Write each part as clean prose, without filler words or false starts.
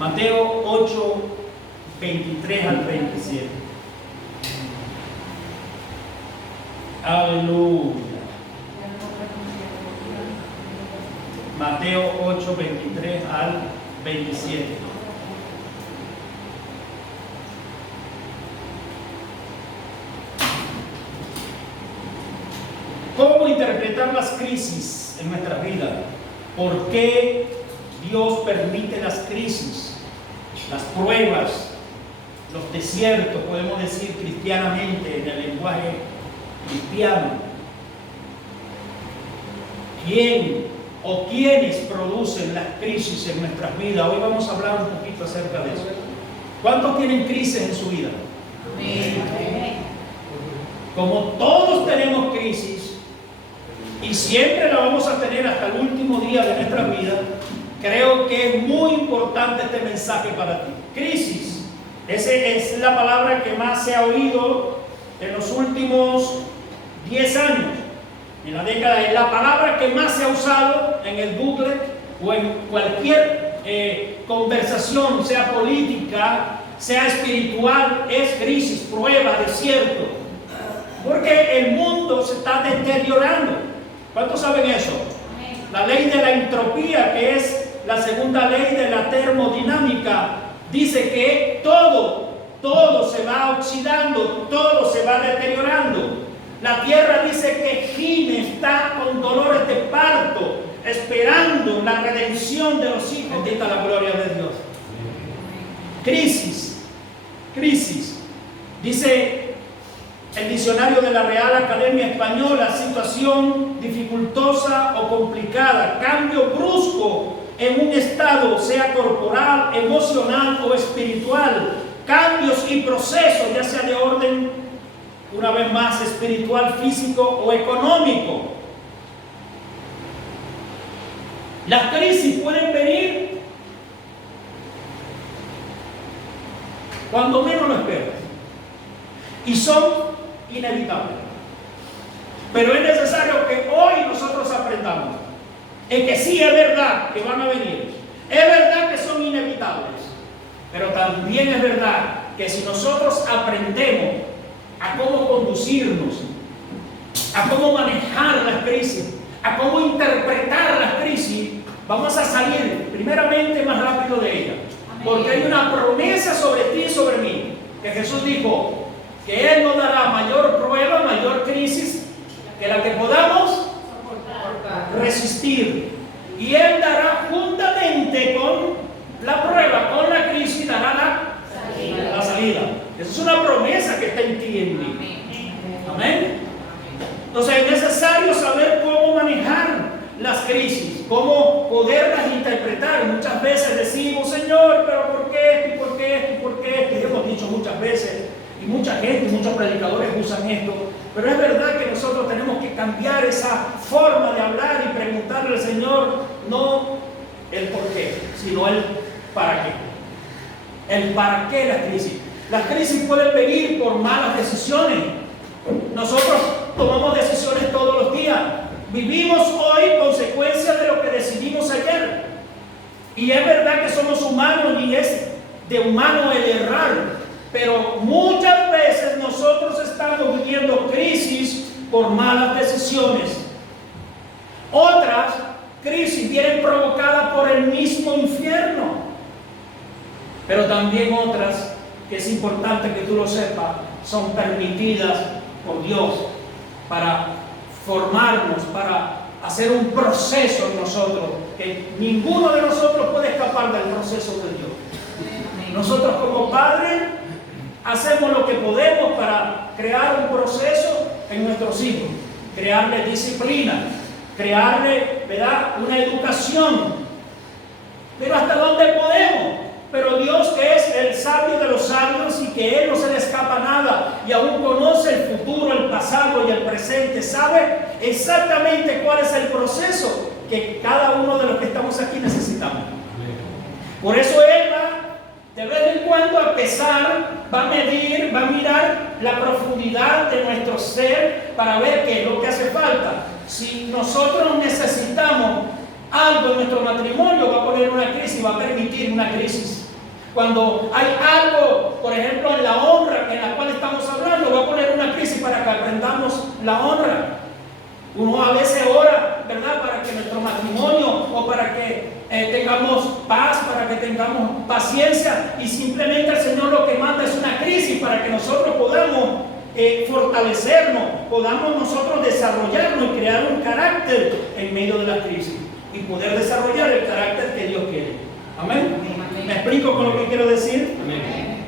Mateo 8, 23 al 27. Aleluya. Mateo 8, 23 al 27. ¿Cómo interpretar las crisis en nuestra vida? ¿Por qué Dios permite las crisis, las pruebas, los desiertos, podemos decir cristianamente, en el lenguaje cristiano? ¿Quién o quiénes producen las crisis en nuestras vidas? Hoy vamos a hablar un poquito acerca de eso. ¿Cuántos tienen crisis en su vida? Amén. Como todos tenemos crisis, y siempre la vamos a tener hasta el último día de nuestra vida, creo que es muy importante este mensaje para ti. Crisis, esa es la palabra que más se ha oído en los últimos 10 años. En la década, es la palabra que más se ha usado en el Google o en cualquier conversación, sea política, sea espiritual, es crisis, prueba, desierto. Porque el mundo se está deteriorando. ¿Cuántos saben eso? La ley de la entropía, que es la segunda ley de la termodinámica, dice que todo se va oxidando, todo se va deteriorando. La tierra dice que gime, está con dolores de parto, esperando la redención de los hijos. Bendita la gloria de Dios. Crisis. Dice el diccionario de la Real Academia Española: situación dificultosa o complicada, cambio brusco en un estado, sea corporal, emocional o espiritual, cambios y procesos, ya sea de orden, una vez más, espiritual, físico o económico. Las crisis pueden venir cuando menos lo esperas y son inevitables. Pero es necesario que hoy nosotros aprendamos en que sí es verdad que van a venir, es verdad que son inevitables, pero también es verdad que si nosotros aprendemos a cómo conducirnos, a cómo manejar las crisis, a cómo interpretar las crisis, vamos a salir primeramente más rápido de ellas. Porque hay una promesa sobre ti y sobre mí, que Jesús dijo que Él nos dará mayor prueba, mayor crisis que la que podamos resistir. Y Él dará juntamente con la prueba, con la crisis, dará la salida. Esa es una promesa que está en ti y en mí. Amén. Entonces es necesario saber cómo manejar las crisis, cómo poderlas interpretar. Muchas veces decimos: Señor, pero ¿por qué? ¿Y por qué? ¿Y por qué? Y hemos dicho muchas veces, y mucha gente, muchos predicadores usan esto, pero es verdad que nosotros tenemos que cambiar esa forma de hablar y preguntarle al Señor no el por qué, sino el para qué. El para qué las crisis. Las crisis pueden venir por malas decisiones. Nosotros tomamos decisiones todos los días. Vivimos hoy consecuencias de lo que decidimos ayer. Y es verdad que somos humanos y es de humano el errar. Pero muchas veces nosotros estamos viviendo crisis por malas decisiones. Otras crisis vienen provocadas por el mismo infierno. Pero también otras, que es importante que tú lo sepas, son permitidas por Dios para formarnos, para hacer un proceso en nosotros, que ninguno de nosotros puede escapar del proceso de Dios. Nosotros como padres hacemos lo que podemos para crear un proceso en nuestros hijos, crearles disciplina, crearles, ¿verdad?, una educación, pero hasta dónde podemos. Pero Dios, que es el sabio de los sabios y que Él no se le escapa nada y aún conoce el futuro, el pasado y el presente, sabe exactamente cuál es el proceso que cada uno de los que estamos aquí necesitamos. Por eso Él va de vez en cuando a pesar, va a medir, va a mirar la profundidad de nuestro ser para ver qué es lo que hace falta. Si nosotros necesitamos algo en nuestro matrimonio, va a poner una crisis, va a permitir una crisis Cuando hay algo, por ejemplo, en la honra en la cual estamos hablando, voy a poner una crisis para que aprendamos la honra. Uno a veces ora, ¿verdad?, para que nuestro matrimonio o para que tengamos paz, para que tengamos paciencia, y simplemente el Señor lo que manda es una crisis para que nosotros podamos fortalecernos, podamos nosotros desarrollarnos y crear un carácter en medio de la crisis y poder desarrollar el carácter que Dios quiere. Amén. ¿Me explico con lo que quiero decir? Amén.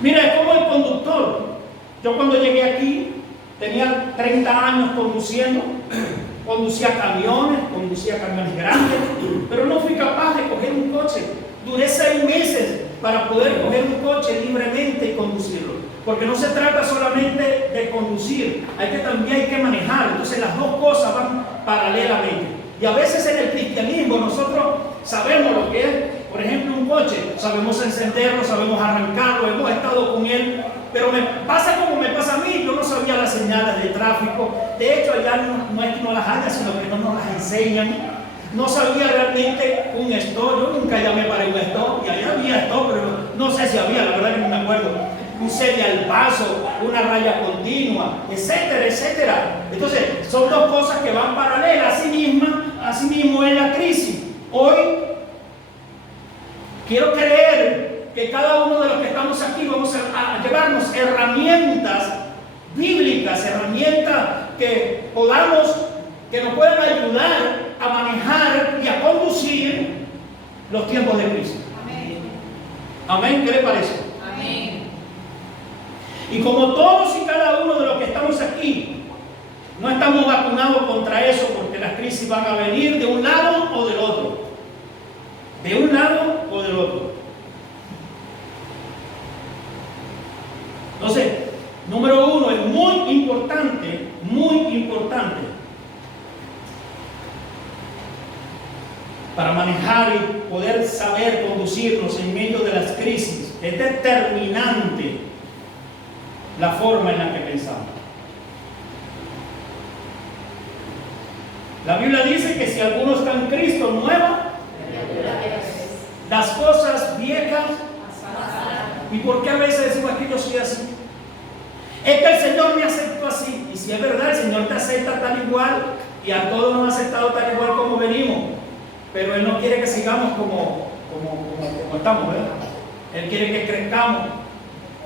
Mira, es como el conductor. Yo cuando llegué aquí tenía 30 años conduciendo, conducía camiones grandes, pero no fui capaz de coger un coche. Duré 6 meses para poder coger un coche libremente y conducirlo. Porque no se trata solamente de conducir, también hay que manejar. Entonces las dos cosas van paralelamente. Y a veces en el cristianismo nosotros sabemos lo que es, por ejemplo, un coche. Sabemos encenderlo, sabemos arrancarlo, hemos estado con él. Pero me pasa como me pasa a mí, yo no sabía las señales de tráfico. De hecho, allá no es que no las haya, sino que no nos las enseñan. No sabía realmente un stop. Yo nunca llamé para un stop, y allá había stop, pero no sé si había, la verdad que no me acuerdo. Un serial paso, una raya continua, etcétera, etcétera. Entonces, son dos cosas que van paralelas. Así mismo es la crisis. Hoy quiero creer que cada uno de los que estamos aquí vamos a llevarnos herramientas bíblicas, herramientas que nos puedan ayudar a manejar y a conducir los tiempos de crisis. Amén. Amén. ¿Qué le parece? Amén. Y como todos y cada uno de los que estamos aquí no estamos vacunados contra eso, porque las crisis van a venir de un lado o del otro. De un lado o del otro. Entonces, número uno, es muy importante para manejar y poder saber conducirnos en medio de las crisis. Es determinante la forma en la que pensamos. La Biblia dice que si alguno está en Cristo, nueva, las cosas viejas. ¿Y por qué a veces decimos que yo soy así? Es que el Señor me aceptó así. Y si es verdad, el Señor te acepta tal igual, y a todos nos ha aceptado tal igual como venimos. Pero Él no quiere que sigamos como estamos, ¿verdad? Él quiere que crezcamos.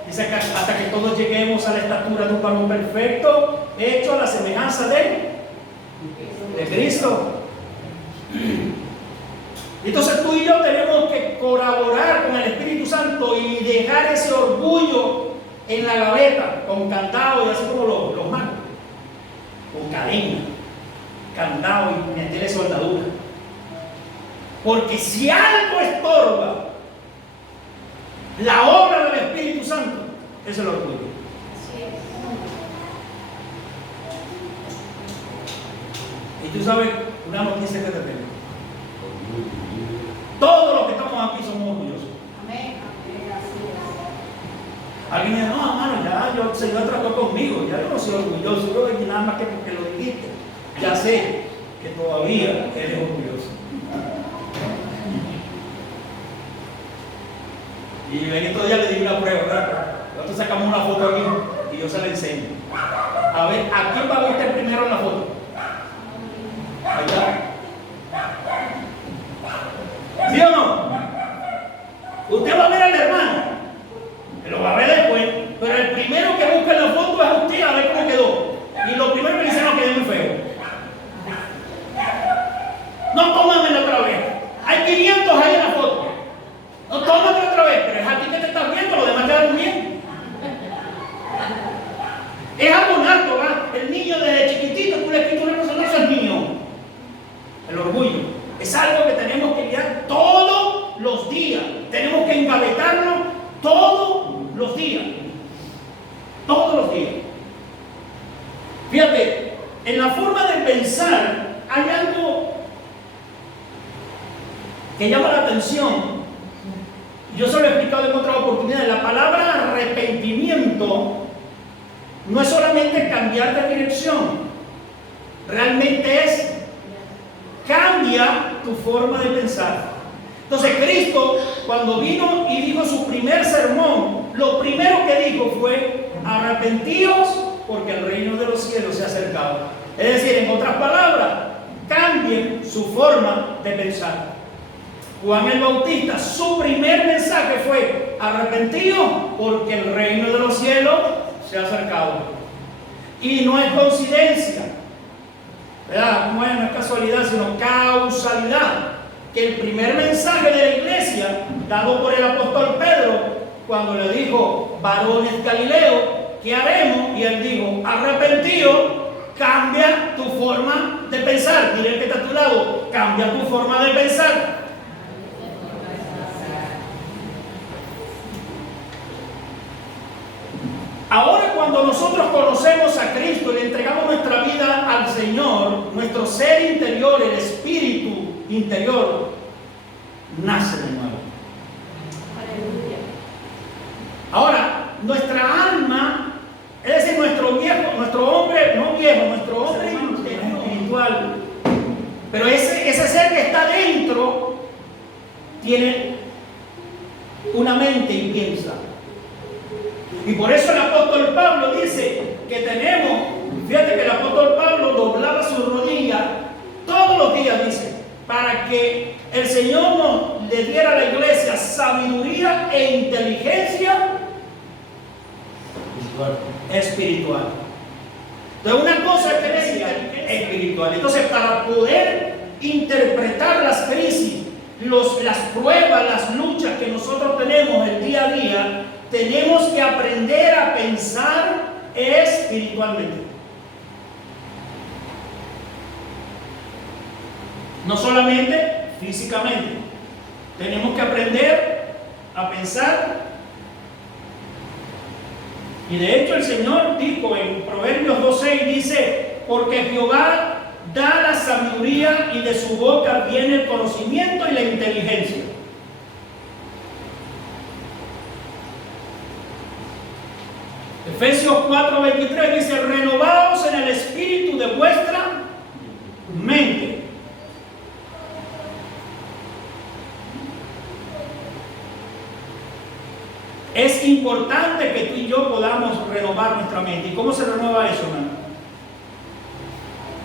Dice que hasta que todos lleguemos a la estatura de un varón perfecto, hecho a la semejanza de Cristo. Entonces tú y yo tenemos que colaborar con el Espíritu Santo y dejar ese orgullo en la gaveta, con candado, y así como los magos, con cadena, candado, y meterle soldadura. Porque si algo estorba la obra del Espíritu Santo, es el orgullo. Y tú sabes una noticia que te tengo. Todos los que estamos aquí somos orgullosos. Amén. Alguien me dice, no, hermano, ya el Señor trató conmigo, ya yo no soy orgulloso, yo nada más que porque lo dijiste, ya sé que todavía eres orgulloso. Y en estos días le di una prueba, ¿verdad? Nosotros sacamos una foto aquí y yo se la enseño. A ver, ¿a quién va a ver primero en la foto? Ahí está. ¿Sí o no? Usted va a ver al hermano, que lo va a ver después, pero el primero que busca en la foto es usted a ver cómo quedó. Y lo primero que dice, no, quedé muy feo. No, tómamela otra vez. Hay 500 ahí en la foto. No, tómamela otra vez, pero es a ti que te estás viendo, los demás quedaron bien. Es algo nato, ¿verdad? El niño desde chiquitito, tú le quitas una cosa, no, eso es niño. El orgullo es algo que tenemos que lidiar todos los días. Tenemos que engavetarlo todos los días. Todos los días. Fíjate, en la forma de pensar hay algo que llama la atención. Yo se lo he explicado en otras oportunidades. La palabra arrepentimiento no es solamente cambiar de dirección, realmente es cambia tu forma de pensar. Entonces Cristo cuando vino y dijo su primer sermón, lo primero que dijo fue: arrepentíos porque el reino de los cielos se ha acercado. Es decir, en otras palabras, cambien su forma de pensar. Juan el Bautista, su primer mensaje fue: arrepentíos porque el reino de los cielos se ha acercado. Y no es coincidencia, ¿verdad? No es casualidad, sino causalidad, que el primer mensaje de la iglesia, dado por el apóstol Pedro, cuando le dijo: varones Galileos, ¿qué haremos? Y él dijo: arrepentíos, cambia tu forma de pensar. Dile al que está a tu lado: cambia tu forma de pensar. Ahora, cuando nosotros conocemos a Cristo y le entregamos nuestra vida al Señor, nuestro ser interior, el espíritu interior, nace de nuevo. Ahora, nuestra alma, es decir, nuestro hombre espiritual, pero ese ser que está dentro tiene una mente y piensa. Y por eso el apóstol Pablo dice que tenemos, fíjate que el apóstol Pablo doblaba su rodilla todos los días, dice, para que el Señor nos le diera a la iglesia sabiduría e inteligencia espiritual. Entonces, una cosa es tener inteligencia espiritual. Entonces, para poder interpretar las crisis, las pruebas, las luchas que nosotros tenemos el día a día, tenemos que aprender a pensar espiritualmente. No solamente físicamente. Tenemos que aprender a pensar. Y de hecho el Señor dijo en Proverbios 2:6, dice: porque Jehová da la sabiduría y de su boca viene el conocimiento y la inteligencia. Efesios 4:23 dice: renovaos en el espíritu de vuestra mente. Es importante que tú y yo podamos renovar nuestra mente. ¿Y cómo se renueva eso, hermano?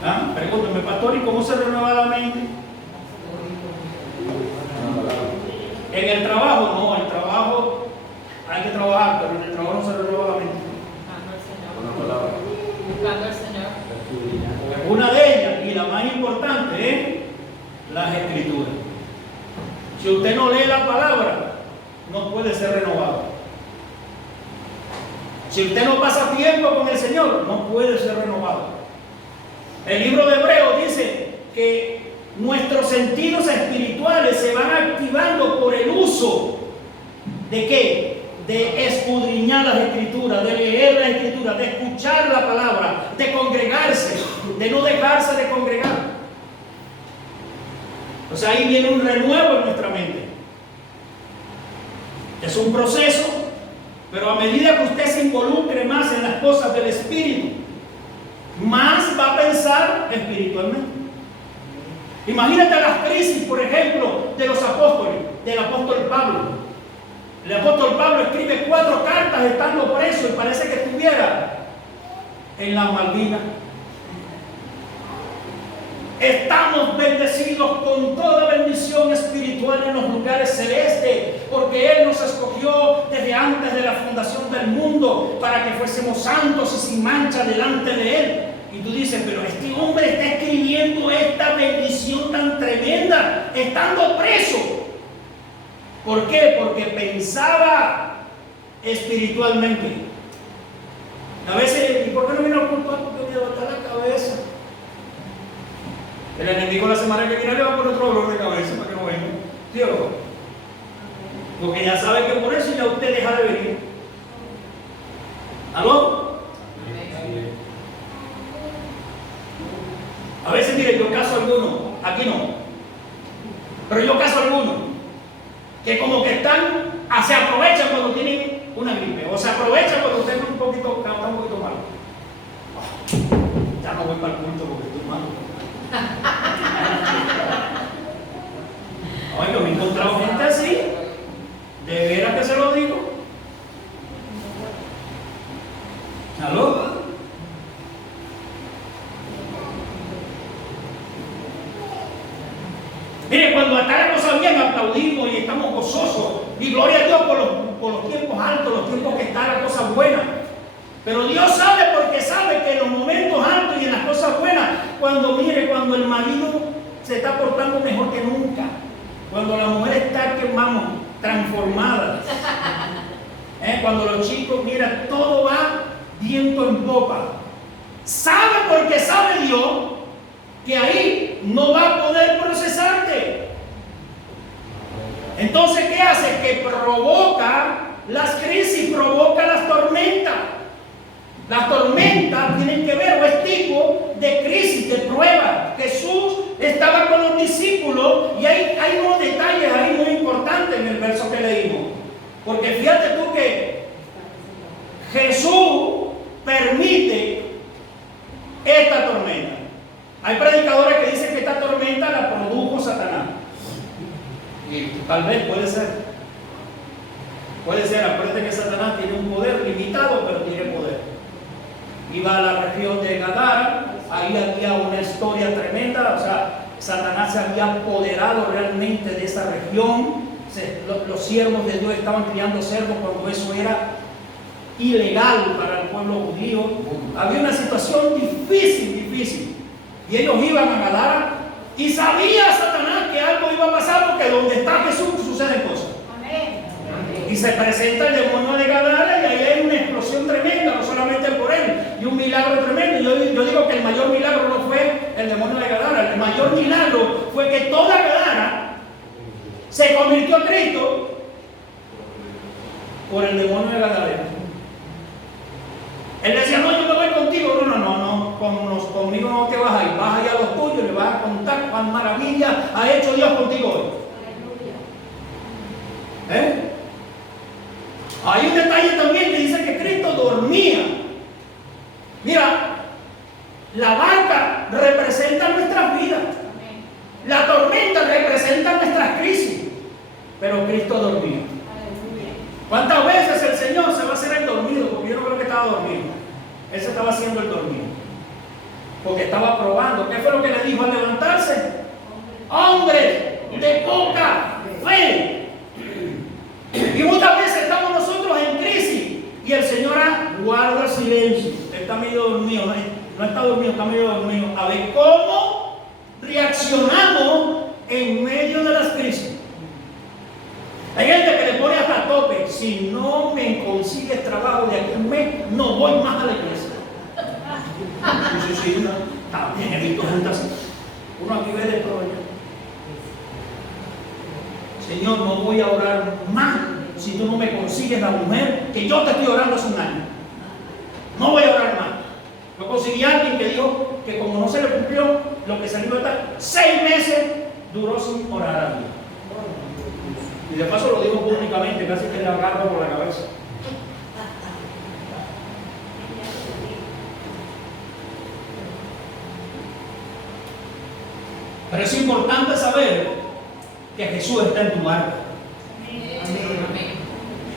¿Ah? Pregúntame, pastor, ¿y cómo se renueva la mente? En el trabajo, no, el trabajo hay que trabajar, pero en el trabajo no se renueva la mente. Buscando al Señor. Una de ellas, y la más importante, es las escrituras. Si usted no lee la palabra, no puede ser renovado. Si usted no pasa tiempo con el Señor, no puede ser renovado. El libro de Hebreos dice que nuestros sentidos espirituales se van activando por el uso ¿de qué? De escudriñar las escrituras, de leer las escrituras, de escuchar la palabra, de congregarse, de no dejarse de congregar. O sea, ahí viene un renuevo en nuestra mente. Es un proceso, pero a medida que usted se involucre más en las cosas del Espíritu, más va a pensar espiritualmente. Imagínate las crisis, por ejemplo, de los apóstoles, del apóstol Pablo. El apóstol Pablo escribe 4 cartas estando preso y parece que estuviera en las Malvinas. Estamos bendecidos con toda bendición espiritual en los lugares celestes, porque Él nos escogió desde antes de la fundación del mundo para que fuésemos santos y sin mancha delante de Él. Y tú dices, pero este hombre está escribiendo esta bendición tan tremenda estando preso. ¿Por qué? Porque pensaba espiritualmente. A veces, ¿y por qué no vino al culto? Porque me levanta la cabeza. El enemigo la semana que viene le va a poner otro dolor de cabeza para que no venga. ¿Sí o no? Porque ya sabe que por eso ya usted deja de venir. ¿Aló? A veces, mire, yo caso a algunos, aquí no, pero yo caso a algunos que como que se aprovechan cuando tienen una gripe, o se aprovechan cuando usted está un poquito malo. Ya no voy para el culto porque estoy malo. Oye, yo me he encontrado gente así, por los tiempos altos, los tiempos que está la cosa buena. Pero Dios sabe, porque sabe que en los momentos altos y en las cosas buenas, cuando el marido se está portando mejor que nunca, cuando la mujer está, transformada, cuando los chicos, mira, todo va viento en popa. Sabe, porque sabe Dios, que ahí no va a poder procesarte. Entonces, ¿qué hace? Que provoca las crisis, provoca las tormentas. Las tormentas tienen que ver, o es tipo de crisis, de prueba. Jesús estaba con los discípulos y hay unos detalles ahí muy importantes en el verso que leímos. Porque fíjate tú que Jesús permite esta tormenta. Hay predicadores que dicen que esta tormenta la produjo Satanás. Y tal vez puede ser. Puede ser, acuérdate que Satanás tiene un poder limitado, pero tiene poder. Iba a la región de Gadara, ahí había una historia tremenda, o sea, Satanás se había apoderado realmente de esa región. Los siervos de Dios estaban criando cerdos cuando eso era ilegal para el pueblo judío. Había una situación difícil. Y ellos iban a Gadara y sabía Satanás que algo iba a pasar, porque donde está Jesús suceden cosas. Y se presenta el demonio de Gadara y ahí hay una explosión tremenda, no solamente por él, y un milagro tremendo. Yo digo que el mayor milagro no fue el demonio de Gadara, el mayor milagro fue que toda Gadara se convirtió a Cristo por el demonio de Gadara. Él decía, no, yo me voy contigo. No, conmigo no te vas a ir, vas a ir a los tuyos y le vas a contar cuán maravilla ha hecho Dios contigo hoy. Hay un detalle también que dice que Cristo dormía. Mira, la barca representa nuestras vidas. La tormenta representa nuestras crisis. Pero Cristo dormía. ¿Cuántas veces el Señor se va a hacer el dormido? Porque yo no creo que estaba dormido. Él se estaba haciendo el dormido. Porque estaba probando. ¿Qué fue lo que le dijo al levantarse? ¡Hombre de poca fe! Y muchas veces estamos nosotros en crisis y el Señor guarda silencio. Está medio dormido, no está dormido, está medio dormido. A ver cómo reaccionamos en medio de las crisis. Hay gente que le pone hasta tope: si no me consigues trabajo de aquí a un mes, no voy más a la iglesia. Sí, también he visto gente así. Uno aquí ve de todo ya. Señor, no voy a orar más si tú no me consigues la mujer que yo te estoy orando hace un año. No voy a orar más. Yo conseguí a alguien que dijo que como no se le cumplió lo que se le iba a dar, 6 meses duró sin orar a Dios. Y de paso lo digo públicamente, casi que le agarro por la cabeza. Pero es importante saber que Jesús está en tu barca.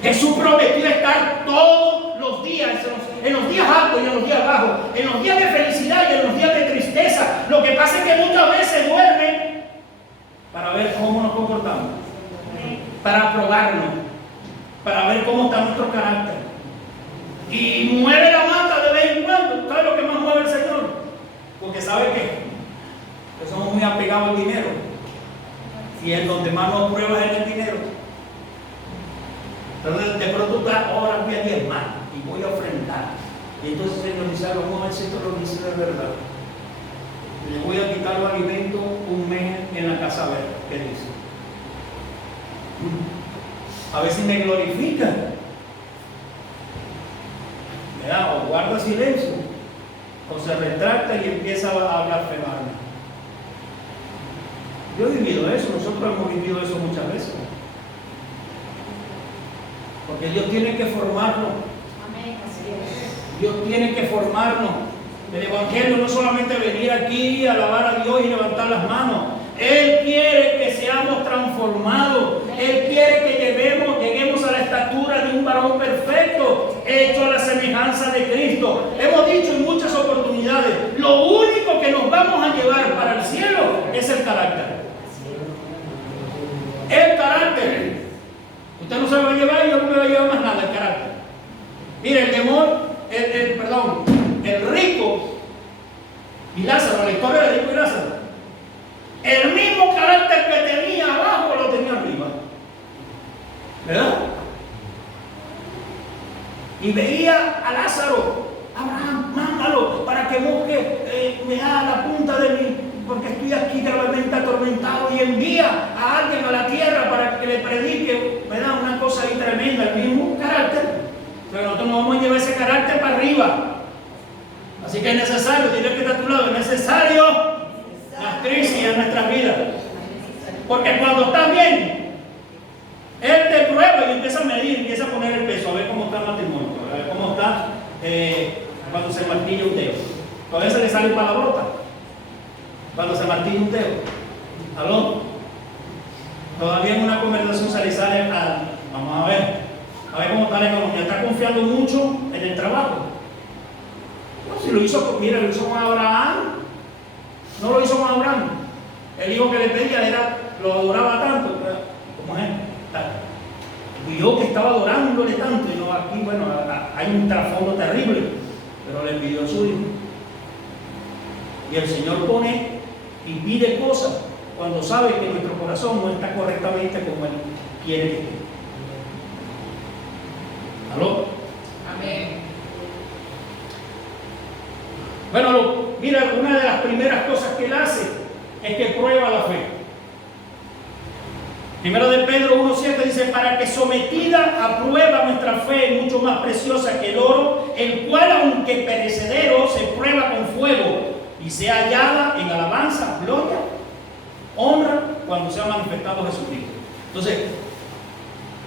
Jesús prometió estar todos los días, en los días altos y en los días bajos, en los días de felicidad y en los días de tristeza. Lo que pasa es que muchas veces duerme para ver cómo nos comportamos, para probarnos, para ver cómo está nuestro carácter. Y mueve la mata de vez en cuando. ¿Sabe lo que más mueve el Señor? Porque sabe que somos muy apegados al dinero. Y en donde más nos pruebas es el dinero. Entonces de pronto ahora voy a diezmar y voy a ofrendar. Y entonces el Señor dice: vamos a ver si esto lo dice de verdad. Le voy a quitar los alimentos un mes en la casa verde. ¿Qué dice? A ver si me glorifica. ¿Verdad? O guarda silencio, o se retracta y empieza a blasfemarme. Yo he vivido eso, nosotros hemos vivido eso muchas veces. Porque Dios tiene que formarnos. Dios tiene que formarnos. El Evangelio no es solamente venir aquí, alabar a Dios y levantar las manos. Él quiere que seamos transformados. Él quiere que lleguemos a la estatura de un varón perfecto, hecho a la semejanza de Cristo. Hemos dicho en muchas oportunidades, lo único que nos vamos a llevar para el cielo es el carácter. El carácter. Usted no se lo va a llevar y yo no me voy a le lleva más nada, el carácter. Mire, el demonio, el rico y Lázaro, la historia del rico y Lázaro, el mismo carácter que tenía abajo lo tenía arriba, ¿verdad? Y veía a Lázaro: Abraham, mándalo para que busque, me da la punta de mí, porque estoy aquí gravemente atormentado, y envía a alguien a la tierra para que le predique, me da una cosa ahí tremenda, el mismo carácter. Pero nosotros no vamos a llevar ese carácter para arriba. Así que es necesario, dile que está a tu lado, es necesario las crisis en nuestras vidas. Porque cuando estás bien, Él te prueba y empieza a medir, empieza a poner el peso, a ver cómo está el matrimonio, a ver cómo está cuando se martilla un dedo. Todavía se le sale palabrota cuando se martilla un dedo. ¿Aló? Todavía en una conversación se le sale vamos a ver cómo está la economía. Está confiando mucho en el trabajo. No, si lo hizo, mira, lo hizo con Abraham. No lo hizo con Abraham. El hijo que le pedía lo adoraba tanto. ¿Cómo es? Vio que estaba adorándole tanto. Y no, aquí, bueno, hay un trasfondo terrible, pero le pidió a su hijo. Y el Señor pone y pide cosas cuando sabe que nuestro corazón no está correctamente como Él quiere que esté. ¿Aló? Amén. Bueno, mira, una de las primeras cosas que Él hace es que prueba la fe. Primero de Pedro 1:7 dice: para que sometida a prueba nuestra fe, mucho más preciosa que el oro, el cual aunque perecedero se prueba con fuego, y sea hallada en alabanza, gloria, honra, cuando sea manifestado Jesucristo. Entonces,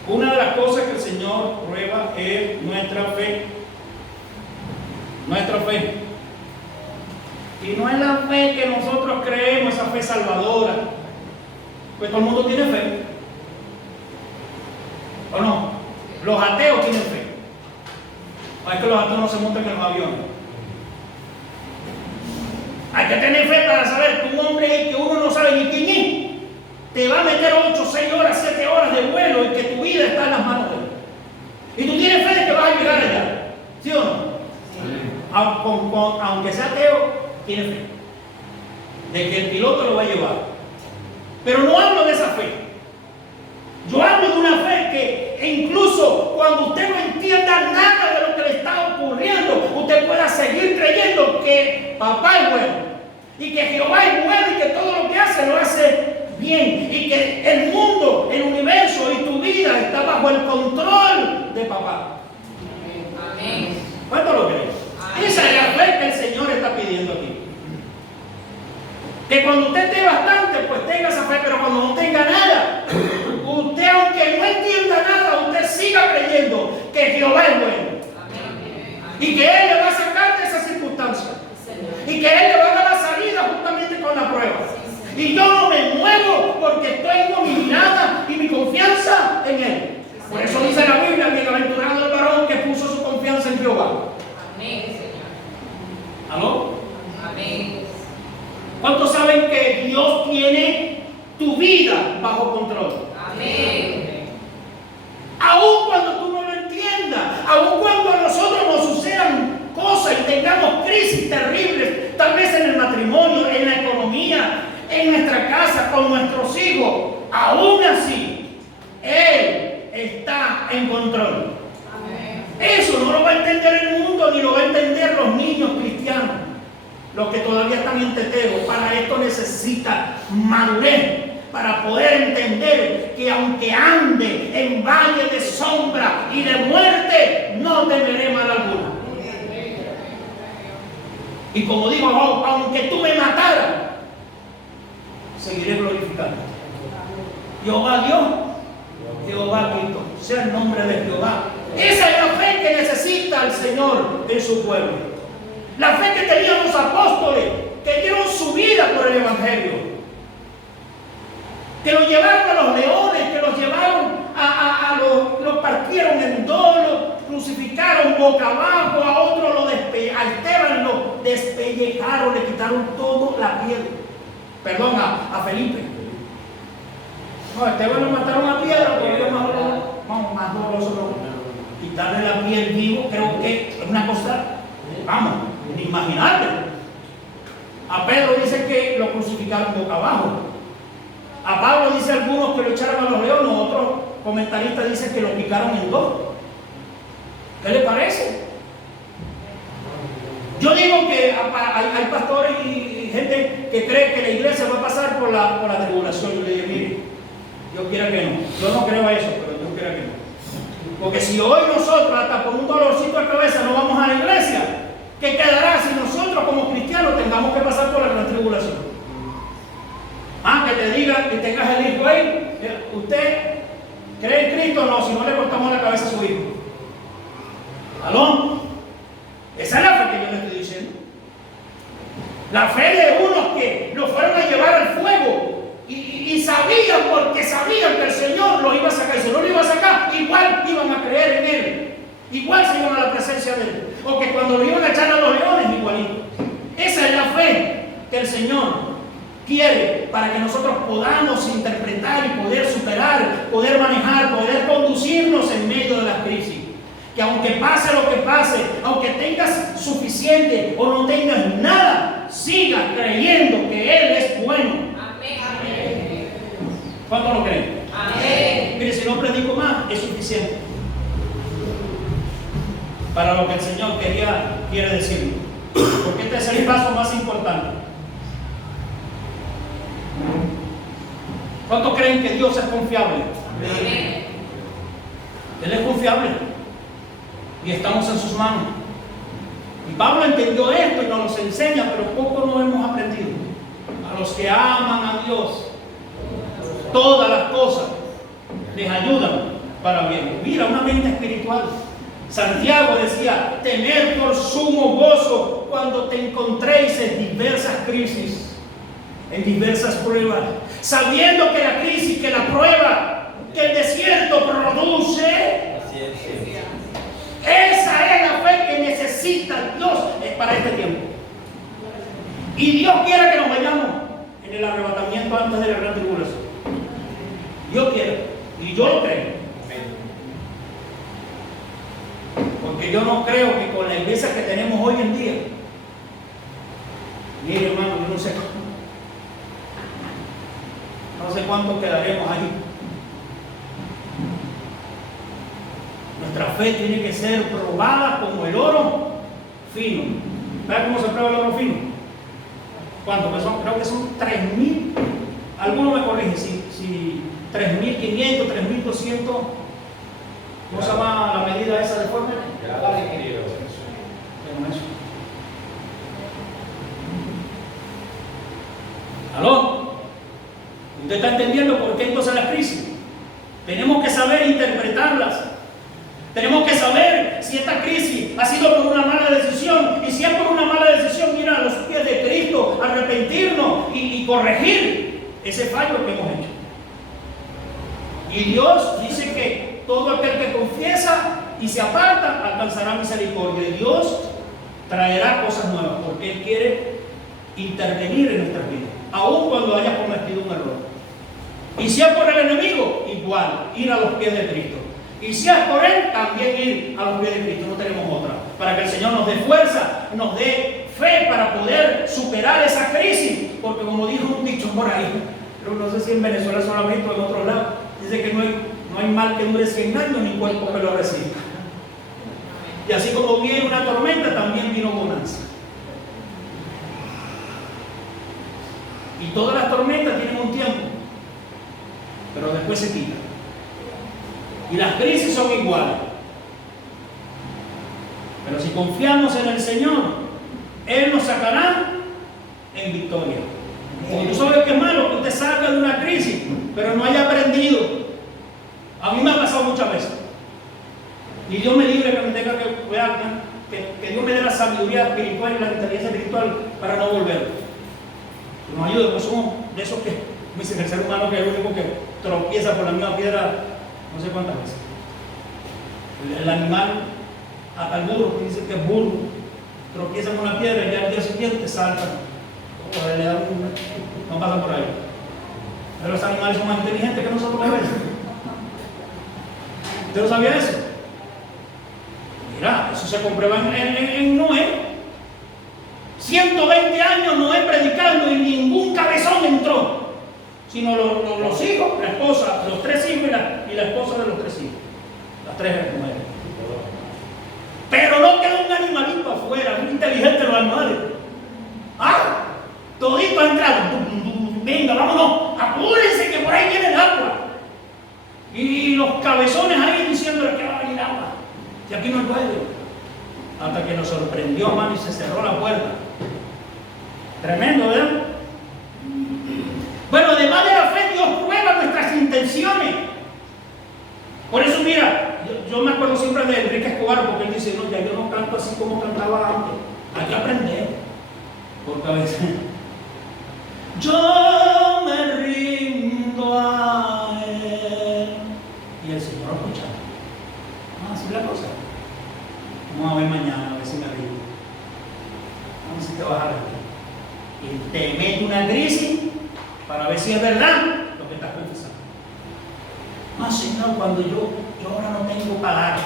una de las cosas que el Señor prueba es nuestra fe. Nuestra fe. Y no es la fe que nosotros creemos, esa fe salvadora. Pues todo el mundo tiene fe. ¿O no? Los ateos tienen fe. O es que los ateos no se montan en los aviones. Hay que tener fe para saber que un hombre que uno no sabe ni quién es, te va a meter 8, 6 horas, 7 horas de vuelo y que tu vida está en las manos de Él. Y tú tienes fe de que vas a llegar allá. ¿Sí o no? Sí. Aunque sea ateo, tiene fe de que el piloto lo va a llevar. Pero no hablo de esa fe. Yo hablo de una fe que incluso cuando usted no entienda nada de lo que le está ocurriendo, usted pueda seguir creyendo que papá es bueno y que Jehová es bueno y que todo lo que hace lo hace bien, y que el mundo, el universo y tu vida está bajo el control de papá. Amén. ¿Cuánto lo crees? Esa es la fe que el Señor está pidiendo aquí. Que cuando usted tenga bastante, pues tenga esa fe, pero cuando no tenga nada, usted, aunque no entienda nada, usted siga creyendo que Jehová es bueno. Amén. Y que Él le va a sacar de esa circunstancia. Y que Él le va a dar la salida justamente con la prueba. Y yo no me muevo porque tengo mi mirada y mi confianza en Él. Por eso dice la Biblia: bienaventurado el varón que puso su confianza en Jehová. Amén, Señor. ¿Aló? Amén. ¿Cuántos saben que Dios tiene tu vida bajo control? Amén. Aun cuando tú no lo entiendas, aun cuando a nosotros nos sucedan cosas y tengamos crisis terribles, tal vez en el matrimonio, en la economía, en nuestra casa, con nuestros hijos, aún así, Él está en control. Amén. Eso no lo va a entender el mundo, ni lo va a entender los niños cristianos, los que todavía están en tetero. Para esto necesita madurez, para poder entender que aunque ande en valle de sombra y de muerte, no temeré mal alguno. Y como digo, aunque tú me mataras, seguiré glorificando. Jehová Dios, Jehová Cristo, sea el nombre de Jehová. Esa es la fe que necesita el Señor en su pueblo. La fe que tenían los apóstoles, que dieron su vida por el Evangelio, que los llevaron a los leones, que los llevaron los partieron en dos, los crucificaron boca abajo, a otro a Esteban lo despellejaron, le quitaron toda la piel. Perdón, a Felipe. No, a Esteban lo mataron a piedra, porque más doloroso no. quitarle la piel vivo, creo que es una cosa, vamos, inimaginable. A Pedro dice que lo crucificaron boca abajo. A Pablo dice algunos que lo echaron a los leones, otros comentaristas dicen que lo picaron en dos. ¿Qué le parece? Yo digo que hay pastores y gente que cree que la iglesia va a pasar por la tribulación. Yo le digo, mire, Dios quiera que no. Yo no creo eso, pero Dios quiera que no. Porque si hoy nosotros, hasta por un dolorcito de cabeza, no vamos a la iglesia, ¿qué quedará si nosotros como cristianos tengamos que pasar por la gran tribulación? Que te digan, que tengas el hijo ahí, ¿usted cree en Cristo? No, si no le cortamos la cabeza a su hijo. ¿Aló? Esa es la fe que yo le estoy diciendo. La fe de unos que lo fueron a llevar al fuego y sabían, porque sabían que el Señor lo iba a sacar. Y si no lo iba a sacar, igual iban a creer en Él. Igual se iban a la presencia de Él. O que cuando lo iban a echar a los leones, igualito. Esa es la fe que el Señor quiere para que nosotros podamos interpretar y poder superar, poder manejar, poder conducirnos en medio de las crisis. Que aunque pase lo que pase, aunque tengas suficiente o no tengas nada, sigas creyendo que Él es bueno. Amén. ¿Cuántos lo creen? Amén. Mire, si no predico más, es suficiente para lo que el Señor quiere decirnos. Porque este es el paso más importante. ¿Cuántos creen que Dios es confiable? Amén. Él es confiable. Y estamos en sus manos. Y Pablo entendió esto y nos lo enseña, pero poco nos hemos aprendido. A los que aman a Dios, todas las cosas les ayudan para bien. Mira, una mente espiritual. Santiago decía, tener por sumo gozo cuando te encontréis en diversas crisis, en diversas pruebas, sabiendo que la crisis, que la prueba, que el desierto produce. Esa es la fe que necesita Dios para este tiempo. Y Dios quiere que nos vayamos en el arrebatamiento antes de la gran tribulación. Dios quiere, y yo lo creo. Porque yo no creo que con la iglesia que tenemos hoy en día, mire hermano, yo no sé cuánto quedaremos ahí. Nuestra fe tiene que ser probada como el oro fino. ¿Sabes cómo se prueba el oro fino? ¿Cuánto? Creo que son 3.000. Alguno me corrige si 3.500, 3.200. ¿Cómo se llama la medida esa de fuego? ¿Aló? ¿Usted está entendiendo por qué entonces las crisis? Tenemos que saber interpretarlas. Tenemos que saber si esta crisis ha sido por una mala decisión. Y si es por una mala decisión, ir a los pies de Cristo, arrepentirnos y corregir ese fallo que hemos hecho. Y Dios dice que todo aquel que confiesa y se aparta alcanzará misericordia. Y Dios traerá cosas nuevas porque Él quiere intervenir en nuestras vidas, aun cuando hayas cometido un error. Y si es por el enemigo, igual, ir a los pies de Cristo. Y si es por Él, también ir a los pies de Cristo. No tenemos otra. Para que el Señor nos dé fuerza, nos dé fe para poder superar esa crisis. Porque como dijo un dicho por ahí, pero no sé si en Venezuela solamente o en otro lado, dice que no hay mal que dure 100 años ni cuerpo que lo resista. Y así como viene una tormenta, también vino bonanza. Y todas las tormentas tienen un tiempo, pero después se quitan. Y las crisis son iguales. Pero si confiamos en el Señor, Él nos sacará en victoria. Porque tú sabes que es malo que usted salga de una crisis, pero no haya aprendido. A mí me ha pasado muchas veces. Y Dios me libre que me tenga que Dios me dé la sabiduría espiritual y la inteligencia espiritual para no volver. Que nos ayude, porque somos de esos que, como dicen, el ser humano que es el único que tropieza por la misma piedra no sé cuántas veces. El animal, al burro, que dice que es burro, tropieza con una piedra y ya al día siguiente saltan. No pasa por ahí. Pero los animales son más inteligentes que nosotros a veces. ¿Usted no sabía eso? Mira, eso se comprueba en Noé. 120 años Noé predicando y ningún cabezón entró, sino los hijos, la esposa, los 3 hijos y la esposa de los 3 hijos, las 3 mujeres. Pero no quedó un animalito afuera, muy inteligente los animales. ¡Ah! Toditos entraron. Venga, vámonos, apúrense que por ahí viene el agua. Y los cabezones ahí diciéndole que va a venir agua. Y aquí no llueve. Hasta que nos sorprendió, hermano, y se cerró la puerta. Tremendo, ¿verdad? Bueno, además de la fe, Dios prueba nuestras intenciones. Por eso, mira, yo me acuerdo siempre de Enrique Escobar, porque él dice, no, ya yo no canto así como cantaba antes. Hay que aprender. Porque a veces, yo me rindo a Él. Y el Señor escucha. Vamos a hacer la cosa. Vamos a ver mañana, a ver si me rindo. Vamos a ver si te vas a rendir. Y te mete una crisis para ver si es verdad lo que estás confesando. No, Señor, cuando yo ahora no tengo para dar,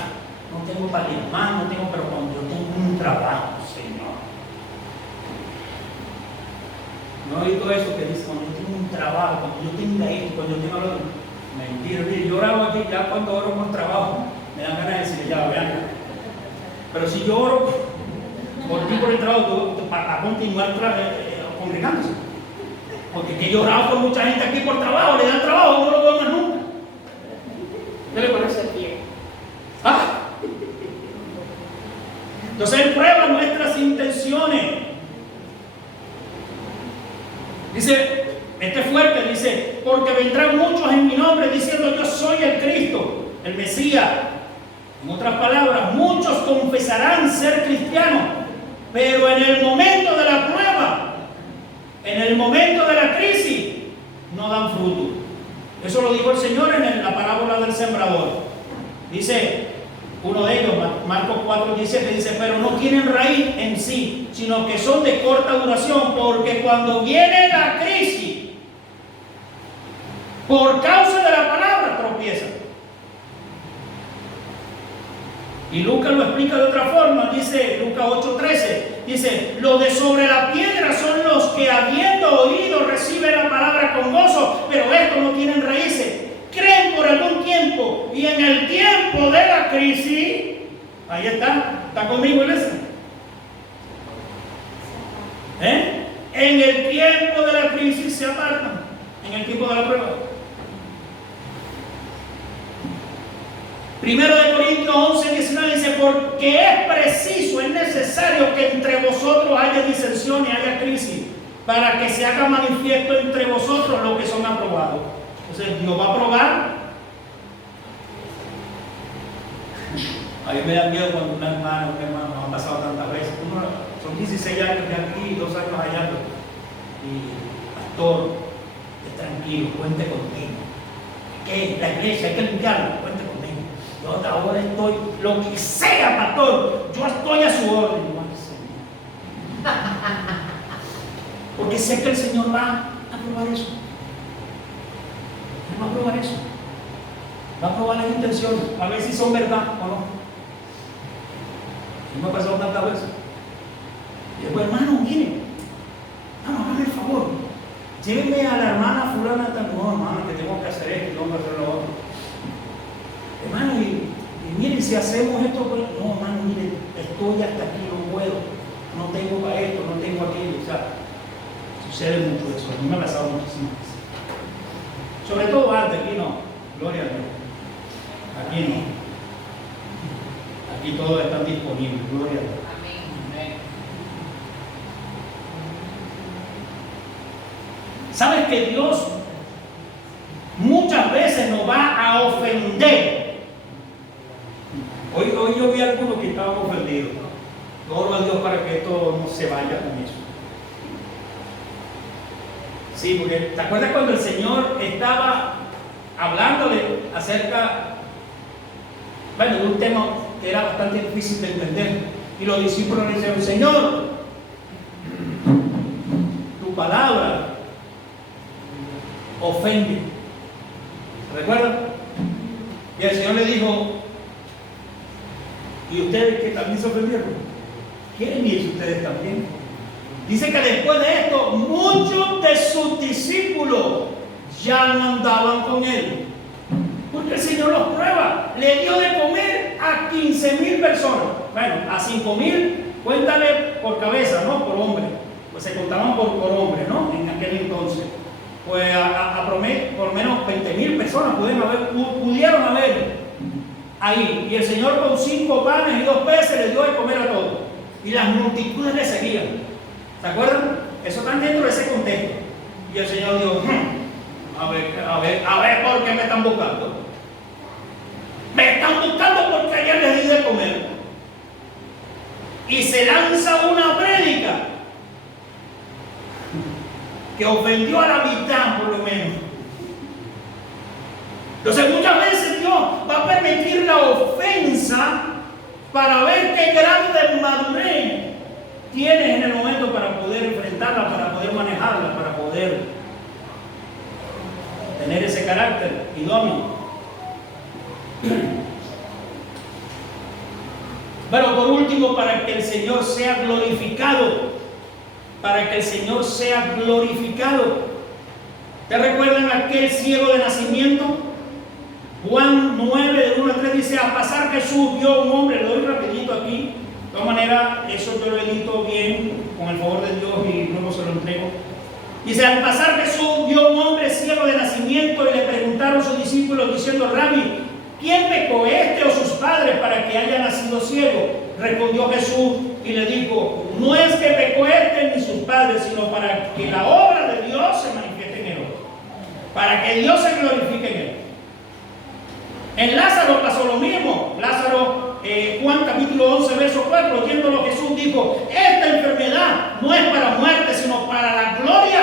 no tengo para diezmar, no tengo, pero cuando yo tengo un trabajo, Señor. No he oído eso que dice, cuando yo tengo un trabajo, cuando yo tenga esto, cuando yo tenga lo otro. Mentira, yo oraba aquí, ya cuando oro por trabajo, me dan ganas de decirle, ya, vean. Pero si yo oro por ti, por el trabajo, para continuar congregándose. Porque que yo he orado por mucha gente aquí por trabajo, le dan trabajo, no lo veo más nunca. ¿Qué le parece? ¿Ah? Entonces Él prueba nuestras intenciones. Dice, este fuerte, dice, porque vendrán muchos en mi nombre diciendo yo soy el Cristo, el Mesías. En otras palabras, muchos confesarán ser cristianos, pero en el momento de la prueba, en el momento de la crisis, no dan fruto. Eso lo dijo el Señor en la parábola del sembrador. Dice, uno de ellos, Marcos 4:17, dice, pero no tienen raíz en sí, sino que son de corta duración, porque cuando viene la crisis, por causa de la palabra, tropiezan. Y Lucas lo explica de otra forma, dice Lucas 8:13, dice, los de sobre la piedra son los que habiendo oído reciben la palabra con gozo, pero estos no tienen raíces, creen por algún tiempo y en el tiempo de la crisis, ahí está conmigo iglesia, en el tiempo de la crisis se apartan, en el tiempo de la prueba. Primero de Corintios 11:19 dice, porque es preciso, es necesario que entre vosotros haya disensión y haya crisis, para que se haga manifiesto entre vosotros lo que son aprobados. Entonces, Dios va a probar. A mí me da miedo cuando un hermano ha pasado tantas veces. Son 16 años de aquí y 2 años allá. Y pastor, esté tranquilo, cuente conmigo. Que la iglesia hay que limpiarla, cuente conmigo. Yo ahora estoy, lo que sea, pastor, yo estoy a su orden. Porque sé que el Señor va a probar eso. Él va a probar eso. Va a probar las intenciones, a ver si son verdad o no. Y me ha pasado tantas veces. Y después, hermano, mire, hágame el favor, llévenme a la hermana fulana. No, hermano, que tengo que hacer esto y tengo que hacer lo otro. Hermano, y miren, si hacemos esto, pues, no, hermano, mire, estoy hasta aquí, no puedo, no tengo para esto, no tengo aquello. O sea, sucede mucho eso, a mí me ha pasado muchísimas veces. Sobre todo antes, aquí no, gloria a Dios. Aquí no. Aquí todo está disponible, gloria a Dios. Amén. ¿Sabes que Dios muchas veces nos va a ofender? Hoy yo vi a algunos que estaban ofendidos. Oro a Dios para que esto no se vaya con eso. Sí, porque ¿te acuerdas cuando el Señor estaba hablándole acerca, bueno, de un tema que era bastante difícil de entender? Y los discípulos le dijeron, Señor, tu palabra ofende. ¿Recuerdan? Y el Señor le dijo, Y ustedes que también se ofendieron, quieren irse ustedes también. Dice que después de esto, muchos de sus discípulos ya no andaban con él. Porque el Señor los prueba. Le dio de comer a 15,000 personas. Bueno, a 5,000, cuéntale por cabeza, no por hombre. Pues se contaban por hombre, ¿no? En aquel entonces. Pues por lo menos 20,000 personas pudieron haber ahí. Y el Señor con 5 panes y 2 peces les dio de comer a todos. Y las multitudes le seguían. ¿Se acuerdan? Eso está dentro de ese contexto. Y el Señor dijo, a ver por qué me están buscando. Me están buscando porque ayer les di de comer. Y se lanza una prédica que ofendió a la mitad por lo menos. Entonces muchas veces Dios va a permitir la ofensa para ver qué grado de madurez tienes en el momento para poder enfrentarla, para poder manejarla, para poder tener ese carácter idóneo. Pero por último, para que el Señor sea glorificado, para que el Señor sea glorificado. ¿Te recuerdan aquel ciego de nacimiento? Juan 9, de 1 a 3 dice, al pasar Jesús vio a un hombre, lo doy rapidito aquí, de todas maneras, eso yo lo edito bien, con el favor de Dios, y luego se lo entrego. Dice, al pasar Jesús vio a un hombre ciego de nacimiento y le preguntaron sus discípulos diciendo, Rabí, ¿quién pecó, este o sus padres para que haya nacido ciego? Respondió Jesús y le dijo, no es que pecó este ni sus padres, sino para que la obra de Dios se manifieste en él, para que Dios se glorifique en él. En Lázaro pasó lo mismo. Lázaro, Juan capítulo 11, verso 4, oyéndolo Jesús dijo, esta enfermedad no es para muerte, sino para la gloria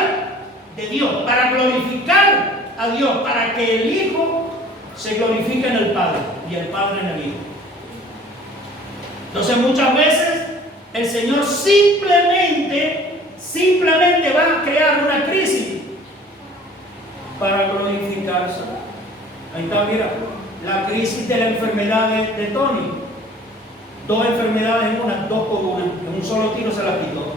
de Dios, para glorificar a Dios, para que el Hijo se glorifique en el Padre y el Padre en el Hijo. Entonces muchas veces el Señor simplemente va a crear una crisis para glorificarse. Ahí está, mira, la crisis de la enfermedad de Tony. 2 enfermedades en una, 2 por una, en un solo tiro se la quitó.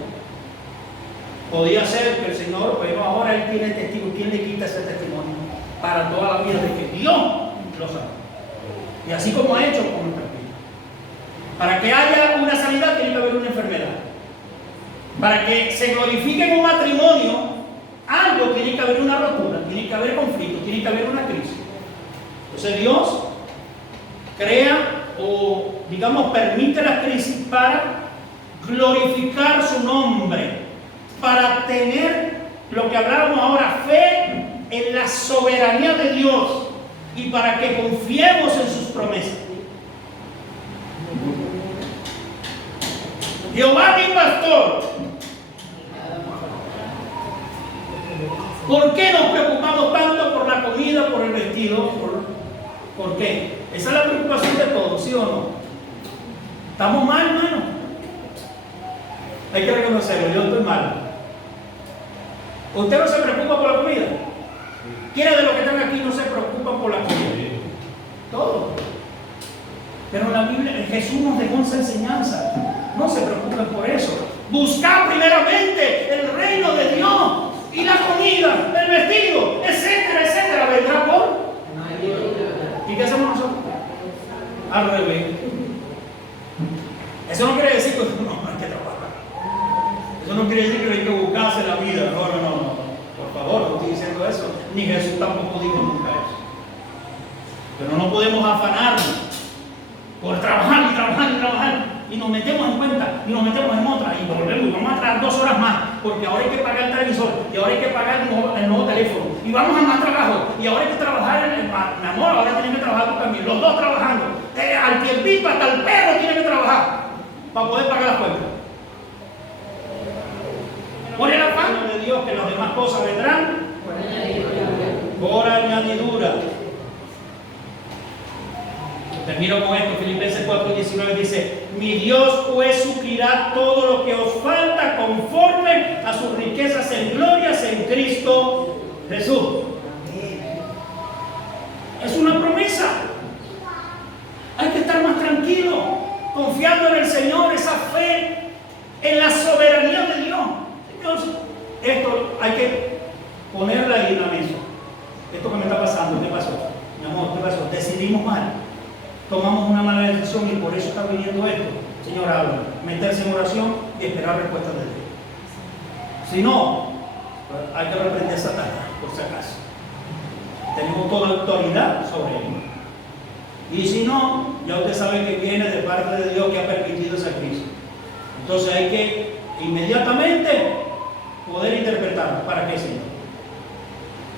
Podía ser que el Señor, pero ahora Él tiene testigo. ¿Quién le quita ese testimonio? Para toda la vida de que Dios lo sabe. Y así como ha hecho con nuestra vida. Para que haya una sanidad tiene que haber una enfermedad. Para que se glorifique en un matrimonio, algo tiene que haber una rotura, tiene que haber conflicto, tiene que haber una crisis. Entonces Dios crea o digamos permite la crisis para glorificar su nombre, para tener lo que hablábamos ahora, fe en la soberanía de Dios y para que confiemos en sus promesas. Jehová mi pastor. ¿Por qué nos preocupamos tanto por la comida, por el vestido? ¿Por qué? Esa es la preocupación de todos, ¿sí o no? ¿Estamos mal, hermano? Hay que reconocerlo, yo estoy mal. ¿Usted no se preocupa por la comida? ¿Quiénes de los que están aquí no se preocupan por la comida? Todos. Pero la Biblia, Jesús nos dejó esa enseñanza. No se preocupen por eso. Buscar primeramente el reino de Dios y la comida, el vestido, etcétera, etcétera. ¿Vendrá por? ¿Y qué hacemos nosotros? Al revés. Eso no quiere decir que no hay que trabajar. Eso no quiere decir que hay que buscarse la vida. No. Por favor, no estoy diciendo eso. Ni Jesús tampoco dijo nunca eso. Pero no podemos afanarnos por trabajar y trabajar y trabajar. Y nos metemos en cuenta, y nos metemos en otra, y volvemos, y vamos a trabajar 2 horas más, porque ahora hay que pagar el televisor, y ahora hay que pagar el nuevo teléfono, y vamos a más trabajo, y ahora hay que trabajar, mi amor, ahora tienes que trabajar tú también, los 2 trabajando, al tiempito, hasta el perro tiene que trabajar, para poder pagar las cuentas. Por el afán de Dios que las demás cosas vendrán por añadidura. Termino con esto. Filipenses 4:19 dice: mi Dios pues suplirá todo lo que os falta conforme a sus riquezas en glorias en Cristo Jesús. Es una promesa. Hay que estar más tranquilo. confiando en el Señor, esa fe en la soberanía de Dios. Dios, esto hay que ponerla ahí en la mesa. Esto que me está pasando, ¿qué pasó? Mi amor, ¿qué pasó? Decidimos mal, tomamos una mala decisión y por eso está viniendo esto. Señor, habla, meterse en oración y esperar respuestas de Dios. Si no, pues hay que reprender a Satanás, por si acaso. Tenemos toda autoridad sobre él. Y si no, ya usted sabe que viene de parte de Dios que ha permitido esa crisis. Entonces hay que inmediatamente poder interpretar. ¿Para qué, Señor?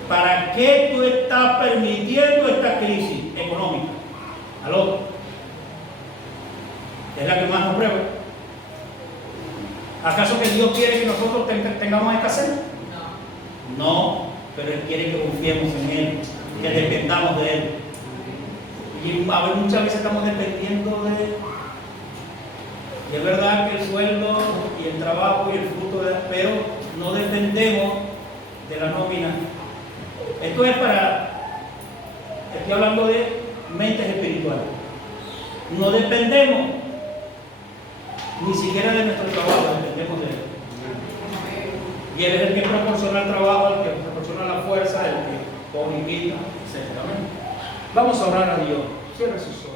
¿Para qué tú estás permitiendo esta crisis económica? ¿Aló? Es la que más nos prueba. ¿Acaso que Dios quiere que nosotros tengamos escasez? No, pero Él quiere que confiemos en Él, que dependamos de Él. Y a ver, muchas veces estamos dependiendo de Él. Y es verdad que el sueldo y el trabajo y el fruto, pero no dependemos de la nómina. Esto es estoy hablando de mentes espirituales. No dependemos ni siquiera de nuestro trabajo, dependemos de Él. Y Él es el que proporciona el trabajo, el que proporciona la fuerza, el que pone y quita, etc. Vamos a orar a Dios. Cierre sus ojos.